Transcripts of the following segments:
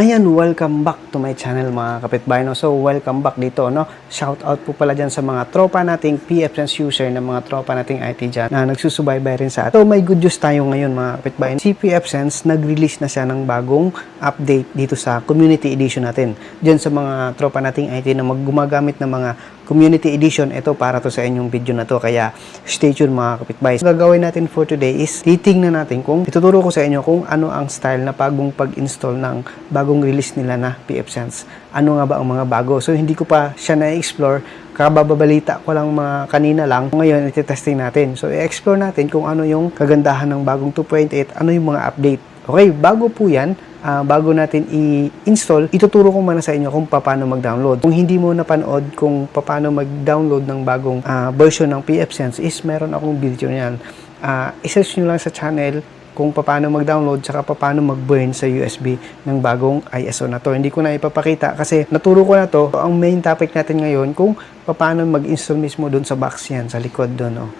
Ayan, welcome back to my channel mga kapitbahay. No? So, welcome back dito. No? Shout out po pala dyan sa mga tropa nating PFSense user na mga tropa nating IT dyan na nagsusubaybay rin sa atin. So, may good news tayo ngayon mga kapitbahay. Si PFSense, nag-release na siya ng bagong update dito sa community edition natin. Dyan sa mga tropa nating IT na maggumagamit ng mga community edition, ito para to sa inyong video na to. Kaya stay tuned mga kapitbahay. So, gagawin natin for today is titingnan natin kung ituturo ko sa inyo kung ano ang style na bagong pag-install ng bagong release nila na PFSense. Ano nga ba ang mga bago? So hindi ko pa siya na-explore kabababalita ko lang mga kanina lang. Ngayon, iti-testing natin. So, i-explore natin kung ano yung kagandahan ng bagong 2.8, ano yung mga update. Okay, bago po yan, ah, bago natin i-install, ituturo ko muna sa inyo kung paano mag-download. Kung hindi mo napanood kung paano mag-download ng bagong ah, version ng PFSense is meron akong video niyan. Ah, i-search nyo lang sa channel kung paano mag-download tsaka paano mag-burn sa USB ng bagong ISO na to. Hindi ko na ipapakita kasi naturo ko na to. Ang main topic natin ngayon kung paano mag-install mismo doon sa box yan, sa likod doon. Oh.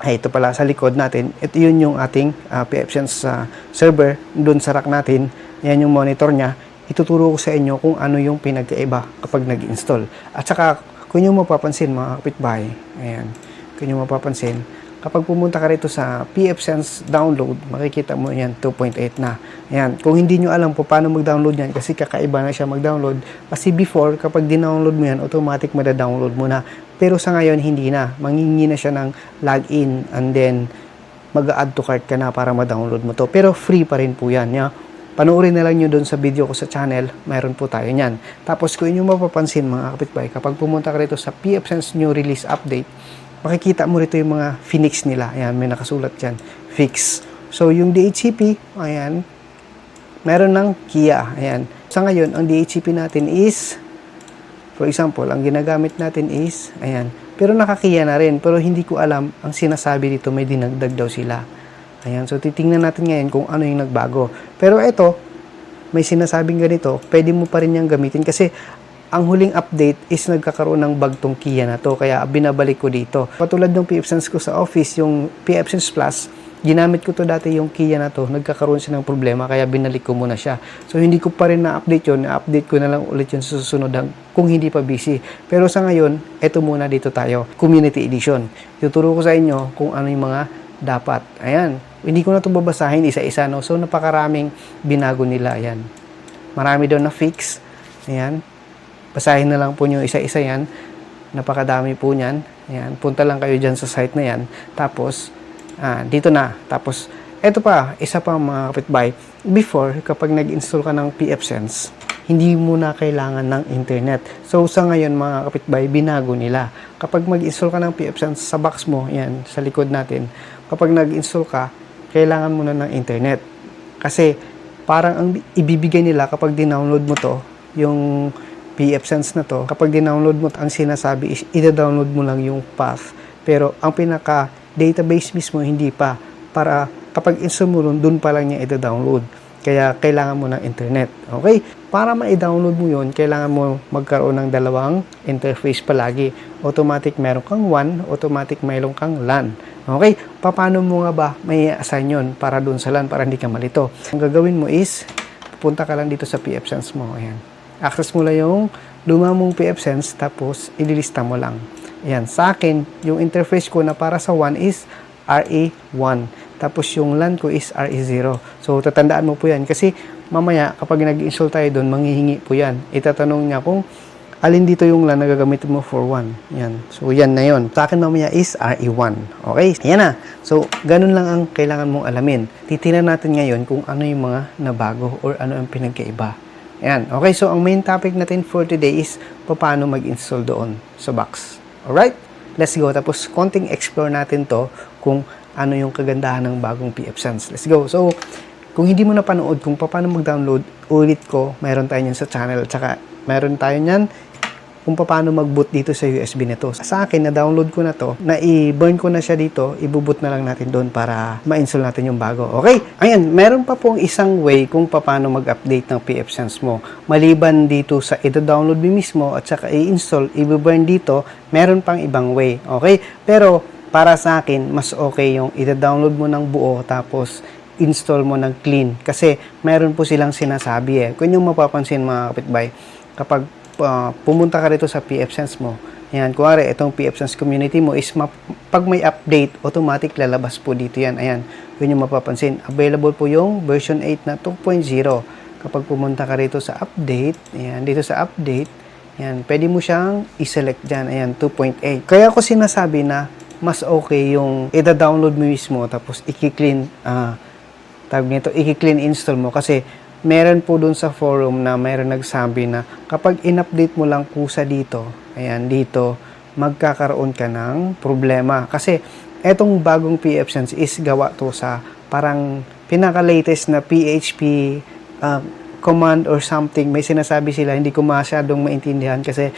Ay, ito pala sa likod natin. Ito yun yung ating uh, PFSense sa server doon sa rack natin. Yan yung monitor niya. Ituturo ko sa inyo kung ano yung pinagkaiba kapag nag-install. At saka, kung yung mapapansin mga kapitbahay, ayan, kung yung mapapansin, kapag pumunta ka rito sa PFSense download, makikita mo yan 2.8 na. Ayan. Kung hindi nyo alam po paano mag-download yan, kasi kakaiba na siya mag-download. Kasi before, kapag dinownload mo yan, automatic mada-download mo na. Pero sa ngayon, hindi na. Mangingi na siya ng login and then mag-add to cart ka na para ma-download mo to. Pero free pa rin po yan. Ya. Panoorin na lang nyo doon sa video ko sa channel, mayroon po tayo niyan. Tapos kung inyo mapapansin mga kapitbahay, kapag pumunta ka rito sa PFSense New Release Update, makikita mo rito yung mga Phoenix nila. Ayan, may nakasulat dyan. Fix. So, yung DHCP, ayan, meron ng Kia. Ayan. Sa ngayon, ang DHCP natin is, for example, ang ginagamit natin is, ayan, pero nakakiya na rin. Pero hindi ko alam, ang sinasabi dito, may dinagdag daw sila. Ayan, so titingnan natin ngayon kung ano yung nagbago. Pero ito, may sinasabing ganito, pwede mo pa rin yung gamitin kasi ang huling update is nagkakaroon ng bagtong Kia na to kaya binabalik ko dito. Patulad ng PFSense ko sa office, yung PFSense Plus, ginamit ko to dati yung Kia na to, nagkakaroon siya ng problema kaya binalik ko muna siya. So hindi ko pa rin na-update yun, na-update ko na lang ulit yun sa susunod kung hindi pa busy. Pero sa ngayon, eto muna dito tayo, Community Edition. Tuturo ko sa inyo kung ano yung mga dapat. Ayan, hindi ko na ito babasahin isa-isa, no? So napakaraming binago nila, ayan. Marami daw na fix. Ayan, Basahin na lang po nyo isa-isa yan. Napakadami po niyan. Ayan. Punta lang kayo dyan sa site na yan. Tapos, ah, dito na. Tapos, eto pa, isa pa mga kapitbahay. Before, kapag nag-install ka ng PFSense, hindi mo na kailangan ng internet. So, sa ngayon mga kapitbahay, binago nila. Kapag mag-install ka ng PFSense sa box mo, yan, sa likod natin, kapag nag-install ka, kailangan mo na ng internet. Kasi, parang ang ibibigay nila kapag dinownload mo to, yung PFSense na to, kapag dinownload mo, ang sinasabi is, ida-download mo lang yung path. Pero, ang pinaka database mismo, hindi pa. Para, kapag ron, dun pa lang niya ida-download. Kaya, kailangan mo ng internet. Okay? Para ma-download mo yun, kailangan mo magkaroon ng dalawang interface palagi. Automatic meron kang WAN, automatic mayroon kang LAN. Okay? Paano mo nga ba may assign yun para dun sa LAN, para hindi ka malito? Ang gagawin mo is, pupunta ka lang dito sa PFSense mo. Ayan access mo lang yung luma mong PFSense tapos ililista mo lang. Ayan, sa akin, yung interface ko na para sa 1 is RE1. Tapos yung LAN ko is RE0. So, tatandaan mo po yan. Kasi mamaya, kapag nag-install tayo doon, manghihingi po yan. Itatanong niya kung alin dito yung LAN na gagamitin mo for 1. Yan. So, yan na yon. Sa akin mamaya is RE1. Okay? Yan na. So, ganun lang ang kailangan mong alamin. Titingnan natin ngayon kung ano yung mga nabago or ano ang pinagkaiba. Ayan. Okay, so ang main topic natin for today is paano mag-install doon sa box. Alright? Let's go. Tapos, konting explore natin to kung ano yung kagandahan ng bagong PFSense. Let's go. So, kung hindi mo napanood kung paano mag-download, ulit ko, mayroon tayo niyan sa channel. Tsaka, mayroon tayo niyan kung paano mag-boot dito sa USB nito. Sa akin, na-download ko na to, na i-burn ko na siya dito, ibuboot na lang natin doon para ma-install natin yung bago. Okay? Ayan, meron pa pong isang way kung paano mag-update ng PFSense mo. Maliban dito sa ito-download mo mismo at saka i-install, i-burn dito, meron pang ibang way. Okay? Pero, para sa akin, mas okay yung ito-download mo ng buo tapos install mo ng clean. Kasi meron po silang sinasabi eh. Kung yung mapapansin mga kapitbahay, kapag ah, pumunta ka rito sa PFSense mo, yan, kuwari, itong PFSense community mo is map- pag may update, automatic lalabas po dito yan. Ayan, yun yung mapapansin. Available po yung version 8 na 2.0. Kapag pumunta ka rito sa update, ayan, dito sa update, yan, pwede mo siyang i-select dyan. Ayan, 2.8. Kaya ko sinasabi na mas okay yung ida-download mo mismo tapos i-clean, ah, tawag nito, i-clean install mo kasi meron po dun sa forum na meron nagsabi na kapag in-update mo lang kusa dito, ayan, dito, magkakaroon ka ng problema. Kasi etong bagong PF Sense is gawa to sa parang pinaka-latest na PHP uh, command or something. May sinasabi sila, hindi ko masyadong maintindihan kasi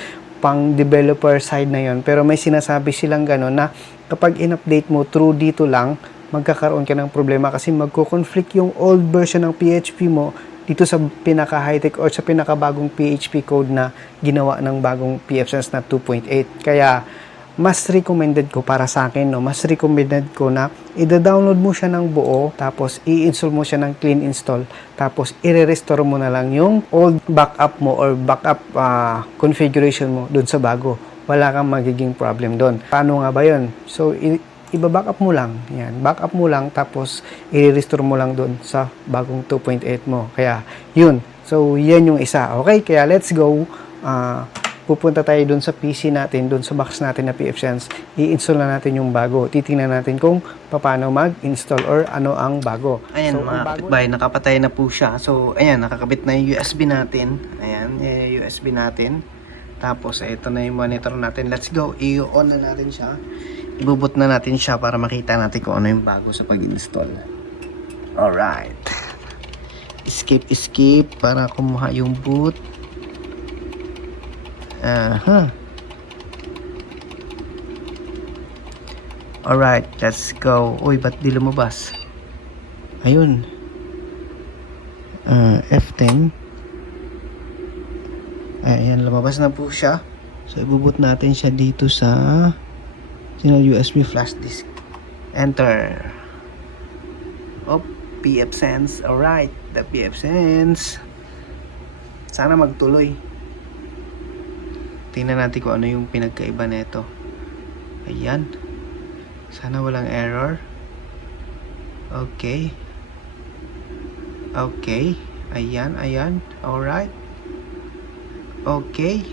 pang developer side na yon pero may sinasabi silang gano'n na kapag in-update mo through dito lang magkakaroon ka ng problema kasi magko-conflict yung old version ng PHP mo dito sa pinaka high-tech or sa pinakabagong PHP code na ginawa ng bagong PFSense na 2.8 kaya mas recommended ko para sa akin, no, mas recommended ko na i-download mo siya ng buo, tapos i-install mo siya ng clean install, tapos i-restore mo na lang yung old backup mo or backup ah, configuration mo doon sa bago. Wala kang magiging problem doon. Paano nga ba yun? So, i- iba-backup mo lang. Yan, backup mo lang, tapos i-restore mo lang doon sa bagong 2.8 mo. Kaya, yun. So, yan yung isa. Okay, kaya let's go. Ah, pupunta tayo doon sa PC natin, doon sa box natin na PFSense, i-install na natin yung bago. Titingnan natin kung paano mag-install or ano ang bago. Ayan So, mga kapitbahay, nakapatay na po siya. So, ayan, nakakabit na yung USB natin. Ayan, yung USB natin. Tapos, ito na yung monitor natin. Let's go. I-on na natin siya. Ibubot na natin siya para makita natin kung ano yung bago sa pag-install. Alright. Skip, skip para kumuha yung boot. Aha. Alright, let's go. Uy, ba't di lumabas? Ayun. Uh, F10. Ayan, lumabas na po siya. So, ibubot natin siya dito sa sino USB flash disk. Enter. Oh, PF Sense. Alright, the PF Sense. Sana magtuloy. Tingnan natin kung ano yung pinagkaiba nito. Ayan. Sana walang error. Okay. Okay. Ayan, ayan. Alright. Okay.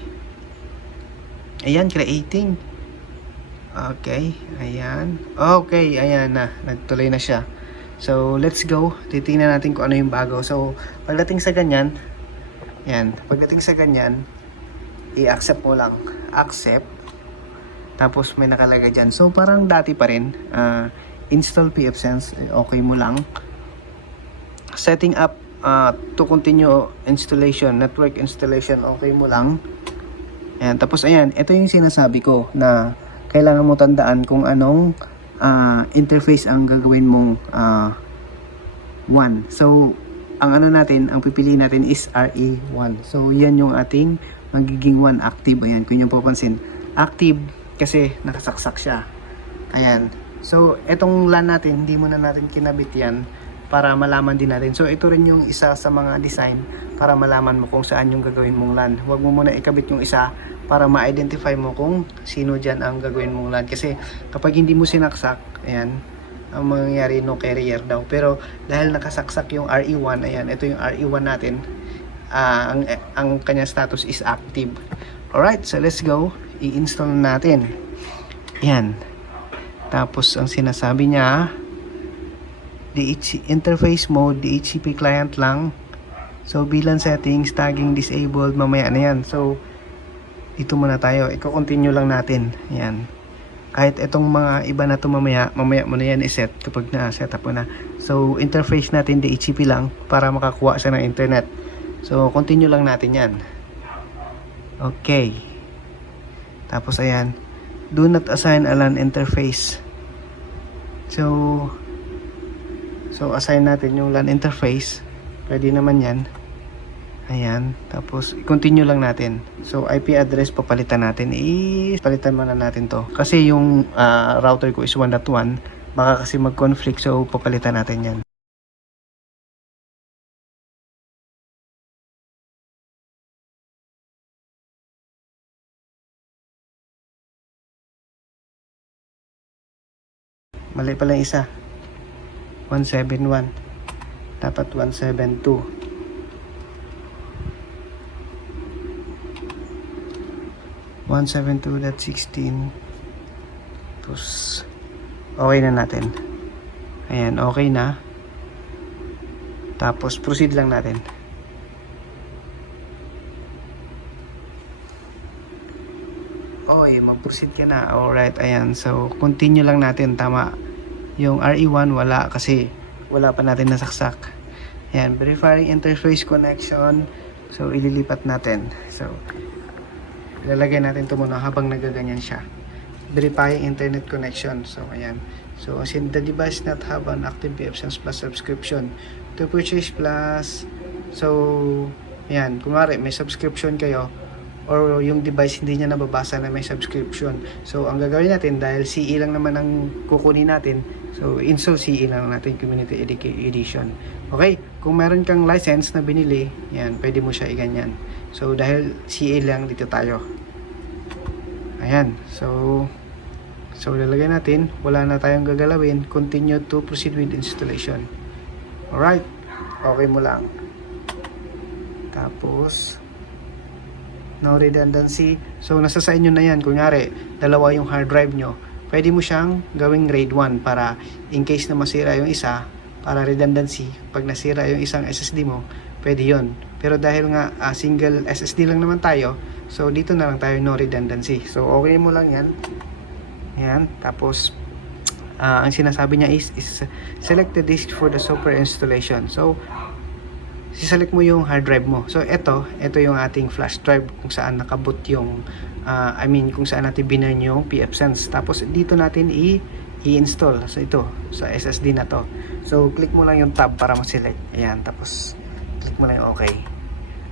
Ayan, creating. Okay, ayan. Okay, ayan na. Nagtuloy na siya. So, let's go. Titingnan natin kung ano yung bago. So, pagdating sa ganyan, yan. Pagdating sa ganyan, i-accept mo lang. Accept. Tapos may nakalagay dyan. So parang dati pa rin. ah, install PFSense. eh, Okay mo lang. Setting up ah, to continue installation. Network installation. Okay mo lang. Ayan. Tapos ayan. Ito yung sinasabi ko na kailangan mo tandaan kung anong ah, interface ang gagawin mong ah, one. So, ang ano natin, ang pipiliin natin is RE1. So, yan yung ating magiging one active. Ayan, kung yung papansin. Active kasi nakasaksak siya. Ayan. So, etong LAN natin, hindi muna natin kinabit yan para malaman din natin. So, ito rin yung isa sa mga design para malaman mo kung saan yung gagawin mong LAN. Huwag mo muna ikabit yung isa para ma-identify mo kung sino dyan ang gagawin mong LAN. Kasi kapag hindi mo sinaksak, ayan, ang mangyayari no carrier daw. Pero dahil nakasaksak yung RE1, ayan, ito yung RE1 natin. ah, ang ang kanya status is active. Alright, so let's go. I-install na natin. Yan. Tapos ang sinasabi niya, DH interface mode, DHCP client lang. So bilang settings, tagging disabled, mamaya na yan. So dito muna tayo. Iko-continue lang natin. Yan kahit itong mga iba na to mamaya, mamaya mo na yan iset kapag na-set up na. So, interface natin DHCP lang para makakuha siya ng internet. So, continue lang natin yan. Okay. Tapos, ayan. Do not assign a LAN interface. So, So, assign natin yung LAN interface. Pwede naman yan. Ayan. Tapos, continue lang natin. So, IP address papalitan natin is, palitan muna natin to. Kasi yung uh, router ko is 1.1. Baka kasi mag-conflict. So, papalitan natin yan. Mali pala yung isa. 171. Dapat 172. One seven two dot sixteen. Tapos, okay na natin. Ayan, okay na. Tapos, proceed lang natin. Okay, mag-proceed ka na. Alright, ayan. So, continue lang natin. Tama. Yung RE1, wala kasi wala pa natin nasaksak. Ayan, verifying interface connection. So, ililipat natin. So, ilalagay natin ito muna habang nagaganyan siya. Verifying internet connection. So, ayan. So, in, the device not have an active PFSense Plus subscription. To purchase Plus, so, ayan, kunwari, may subscription kayo, or yung device hindi niya nababasa na may subscription. So, ang gagawin natin, dahil CE lang naman ang kukunin natin, so, install CE lang natin Community Edition. Okay, kung meron kang license na binili, yan, pwede mo siya iganyan. So, dahil CE lang, dito tayo. Ayan, so, so, lalagay natin, wala na tayong gagalawin, continue to proceed with installation. Alright, okay mo lang. Tapos, no redundancy. So, nasa sa inyo na yan. Kunyari, dalawa yung hard drive nyo. Pwede mo siyang gawing RAID 1 para in case na masira yung isa, para redundancy. Pag nasira yung isang SSD mo, pwede yon Pero dahil nga ah, single SSD lang naman tayo, so dito na lang tayo no redundancy. So, okay mo lang yan. Yan. Tapos, ah, ang sinasabi niya is, is select the disk for the software installation. So, siselect mo yung hard drive mo. So, ito, ito yung ating flash drive kung saan nakaboot yung, ah, I mean, kung saan natin binan yung PFSense. Tapos, dito natin i- i-install. So, ito, sa SSD na to. So, click mo lang yung tab para ma-select. Ayan, tapos, click mo lang yung okay.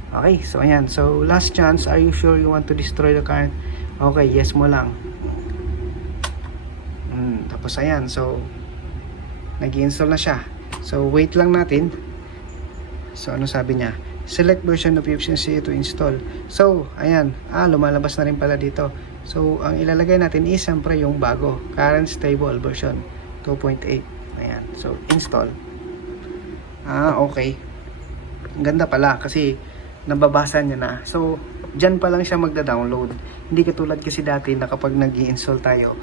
Okay, so ayan. So, last chance, are you sure you want to destroy the current? Okay, yes mo lang. Mm, tapos, ayan. So, nag-install na siya. So, wait lang natin. So, ano sabi niya? Select version of efficiency to install. So, ayan. Ah, lumalabas na rin pala dito. So, ang ilalagay natin is siyempre yung bago. Current stable version 2.8. Ayan. So, install. Ah, okay. Ang ganda pala kasi nababasa niya na. So, dyan pa lang siya magda-download. Hindi katulad kasi dati na kapag nag install tayo,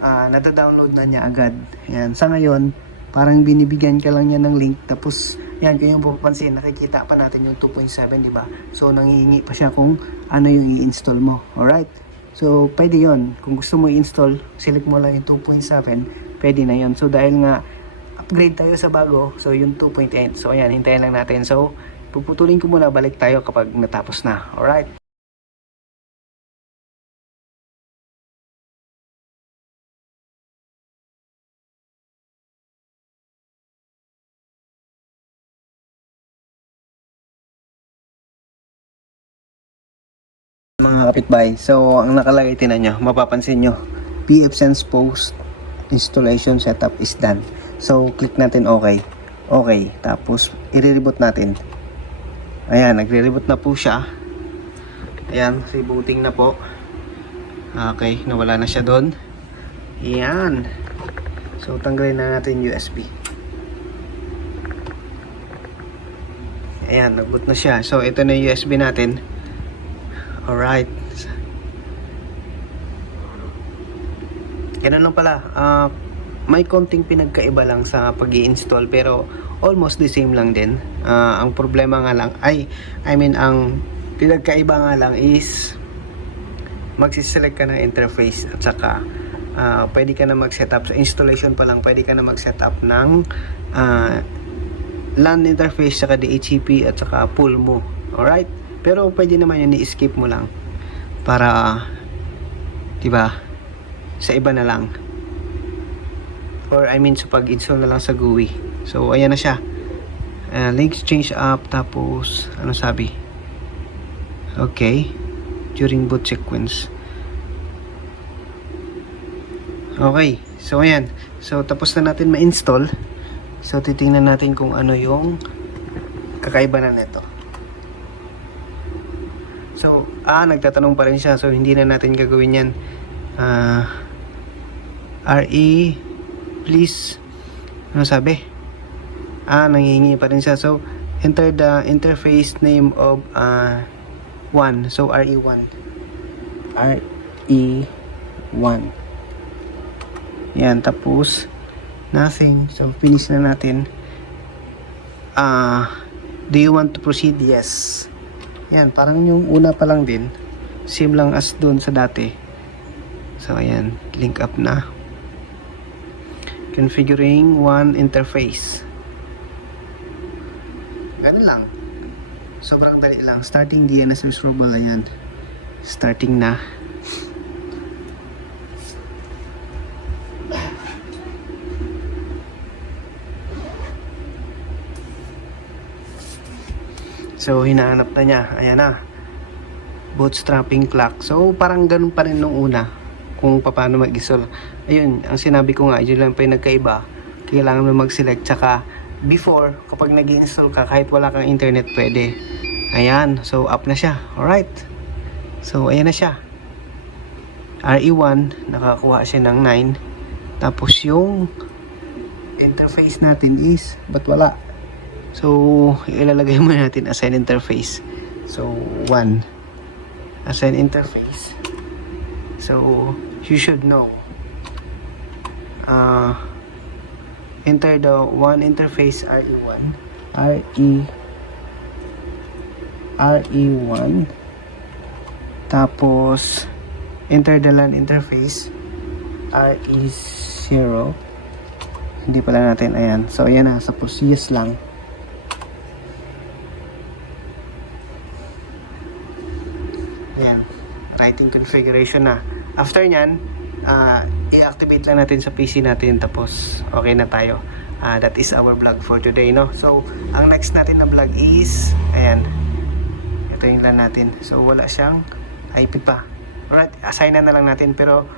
ah, nada-download na niya agad. Ayan. Sa ngayon, parang binibigyan ka lang niya ng link tapos yan kung yung pupansin nakikita pa natin yung 2.7 di ba? So nangihingi pa siya kung ano yung i-install mo. Alright? So pwede yon kung gusto mo i-install select mo lang yung 2.7 pwede na yon so dahil nga upgrade tayo sa bago so yung 2.8 so ayan hintayin lang natin. So puputulin ko muna balik tayo kapag natapos na. Alright kapitbahay. So, ang nakalagay tinan nyo, mapapansin nyo, pfSense post installation setup is done. So, click natin okay. Okay. Tapos, i-reboot natin. Ayan, nagre-reboot na po siya. Ayan, rebooting na po. Okay, nawala na siya doon. Ayan. So, tanggalin na natin USB. Ayan, nag-boot na siya. So, ito na yung USB natin. Alright. Ganun lang pala. Ah, may konting pinagkaiba lang sa pag install pero almost the same lang din. Ah, ang problema nga lang ay I mean ang pinagkaiba nga lang is magsiselect ka ng interface at saka ah, pwede ka na mag-setup sa installation pa lang pwede ka na mag-setup ng ah, LAN interface saka DHCP at saka pool mo. Alright? Pero pwede naman yun i-skip mo lang para 'di ba? Sa iba na lang. Or I mean sa pag-install na lang sa GUI. So ayan na siya. Uh, links change up tapos ano sabi? Okay. During boot sequence. Okay. So ayan. So tapos na natin ma-install. So titingnan natin kung ano yung kakaiba na nito. So, ah, nagtatanong pa rin siya. So, hindi na natin gagawin yan. Ah, RE please, ano sabi? Ah, nangihingi pa rin siya. So, enter the interface name of uh, 1. So, RE1. RE1. Yan, tapos, nothing. So, finish na natin. Ah, do you want to proceed? Yes. Yan, parang yung una pa lang din. Same lang as doon sa dati. So, ayan. Link up na. Configuring one interface. Ganun lang. Sobrang dali lang. Starting DNS resolvable. Ayan. Starting na. So, hinahanap na niya. Ayan na. Bootstrapping clock. So, parang ganun pa rin nung una. Kung paano mag-install. Ayun, ang sinabi ko nga, yun lang pa yung nagkaiba. Kailangan mo mag-select. Tsaka, before, kapag nag install ka, kahit wala kang internet, pwede. Ayan. So, up na siya. Alright. So, ayan na siya. RE1, nakakuha siya ng 9. Tapos, yung interface natin is, ba't wala? So, ilalagay muna natin assign interface. So, 1. Assign interface. So, you should know. Uh, enter the one interface E RE1. RE RE1. Tapos, enter the LAN interface RE0. Hindi pala natin, ayan. So, ayan na. Suppose yes lang. Ayan. Writing configuration na. After nyan, ah, i-activate lang natin sa PC natin tapos okay na tayo. Ah, that is our vlog for today, no? So, ang next natin na vlog is, ayan. Ito yung LAN natin. So, wala siyang IP pa. Alright, assign na na lang natin. Pero,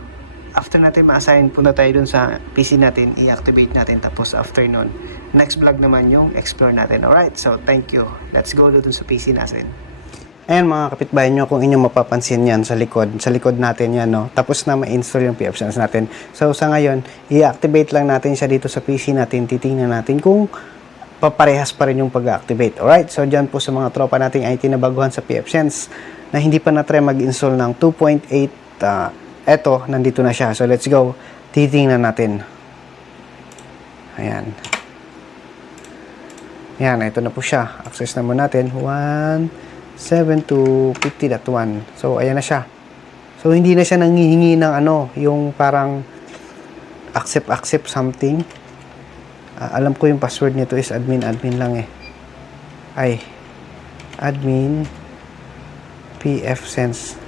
after natin ma-assign, punta tayo dun sa PC natin, i-activate natin. Tapos, after nun, next vlog naman yung explore natin. Alright, so, thank you. Let's go dun sa PC natin. Ayan mga kapitbahay nyo, kung inyong mapapansin yan sa likod, sa likod natin yan, no? Tapos na ma-install yung PFSense natin. So sa ngayon, i-activate lang natin siya dito sa PC natin, titingnan natin kung paparehas pa rin yung pag-activate. Alright, so dyan po sa mga tropa nating IT na baguhan sa PFSense na hindi pa na-try mag-install ng 2.8, uh, eto, nandito na siya. So let's go, titingnan natin. Ayan. Ayan, ito na po siya. Access na muna natin. 1, 7 to 50.1. So, ayan na siya. So, hindi na siya nangihingi ng ano, yung parang accept, accept something. Ah, alam ko yung password nito is admin, admin lang eh. Ay, admin, PF Sense.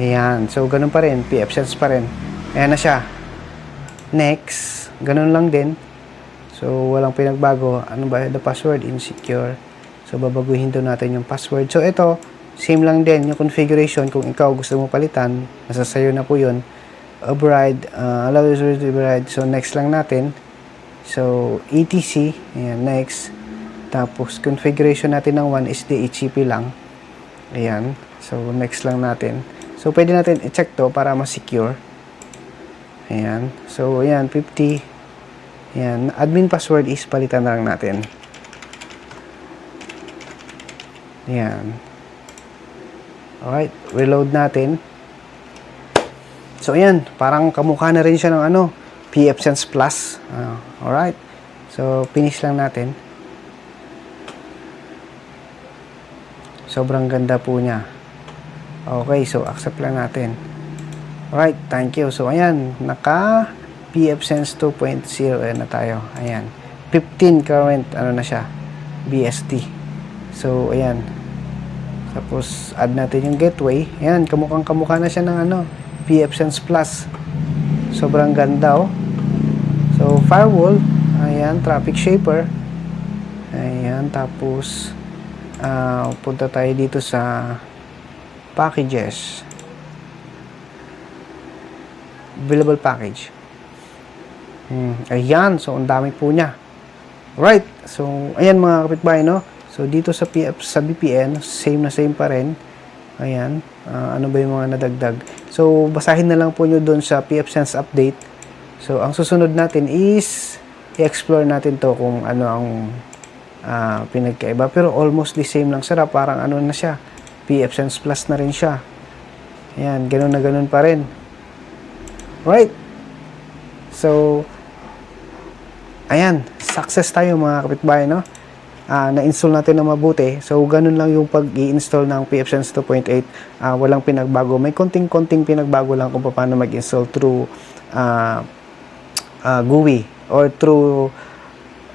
Ayan. So, ganun pa rin. PF Sense pa rin. Ayan na siya. Next. Ganun lang din. So, walang pinagbago. Ano ba? The password insecure. So, babaguhin doon natin yung password. So, ito, same lang din yung configuration. Kung ikaw gusto mo palitan, nasa sayo na po yun. Override, uh, allow user to override. So, next lang natin. So, etc. Ayan, next. Tapos, configuration natin ng 1 is DHCP lang. Ayan. So, next lang natin. So, pwede natin i-check to para ma-secure. Ayan. So, ayan, 50. Ayan. Admin password is palitan lang natin. Ayan. Alright, reload natin. So, ayan, parang kamukha na rin siya ng ano, PF Sense Plus. Ah, alright. So, finish lang natin. Sobrang ganda po niya. Okay, so accept lang natin. Alright, thank you. So, ayan, naka PF Sense 2.0 ayan na tayo. Ayan. 15 current, ano na siya, BST. So, ayan. Tapos, add natin yung gateway. Ayan, kamukhang kamukha na siya ng ano, PF Sense Plus. Sobrang ganda, oh. So, firewall. Ayan, traffic shaper. Ayan, tapos, ah, punta tayo dito sa packages. Available package. Hmm, ayan, so ang dami po niya. Right. So, ayan mga kapitbahay, no? So, dito sa PF, sa VPN, same na same pa rin. Ayan. Ah, ano ba yung mga nadagdag? So, basahin na lang po nyo doon sa PF Sense update. So, ang susunod natin is i-explore natin to kung ano ang ah, pinagkaiba. Pero almost the same lang sila. Parang ano na siya. PF Sense Plus na rin siya. Ayan, ganun na ganun pa rin. Right? So, ayan, success tayo mga kapitbahay, no? Ah, na-install natin na mabuti. So, ganun lang yung pag-i-install ng PFSense 2.8. Ah, walang pinagbago. May konting-konting pinagbago lang kung paano mag-install through ah, ah, GUI or through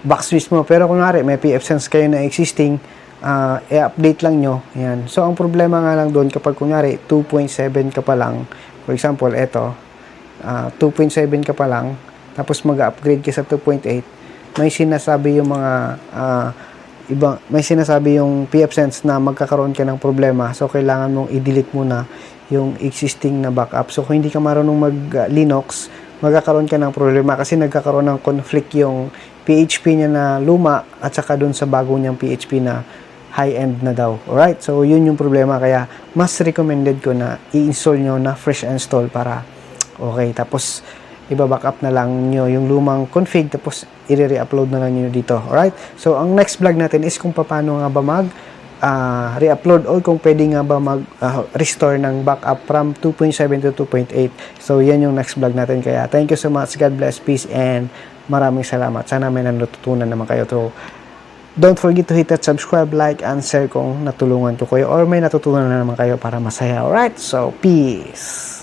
box mismo. Pero kunwari, may PFSense kayo na existing, ah, i-update lang nyo. Yan. So, ang problema nga lang doon kapag kunwari 2.7 ka pa lang, for example, eto, ah, 2.7 ka pa lang, tapos mag-upgrade ka sa 2.8, may sinasabi yung mga ah, ibang may sinasabi yung PFSense na magkakaroon ka ng problema. So kailangan mong i-delete muna yung existing na backup. So kung hindi ka marunong mag ah, Linux, magkakaroon ka ng problema kasi nagkakaroon ng conflict yung PHP niya na luma at saka dun sa bago niyang PHP na high-end na daw. Alright? So, yun yung problema. Kaya, mas recommended ko na i-install nyo na fresh install para okay. Tapos, iba-backup na lang nyo yung lumang config tapos i-re-upload na lang nyo dito. Alright? So, ang next vlog natin is kung paano nga ba mag ah, re-upload or kung pwede nga ba mag-restore ng backup from 2.7 to 2.8. So, yan yung next vlog natin. Kaya, thank you so much. God bless, peace, and maraming salamat. Sana may natutunan naman kayo. So, don't forget to hit that subscribe, like, and share kung natulungan ko kayo or may natutunan na naman kayo para masaya. Alright? So, peace!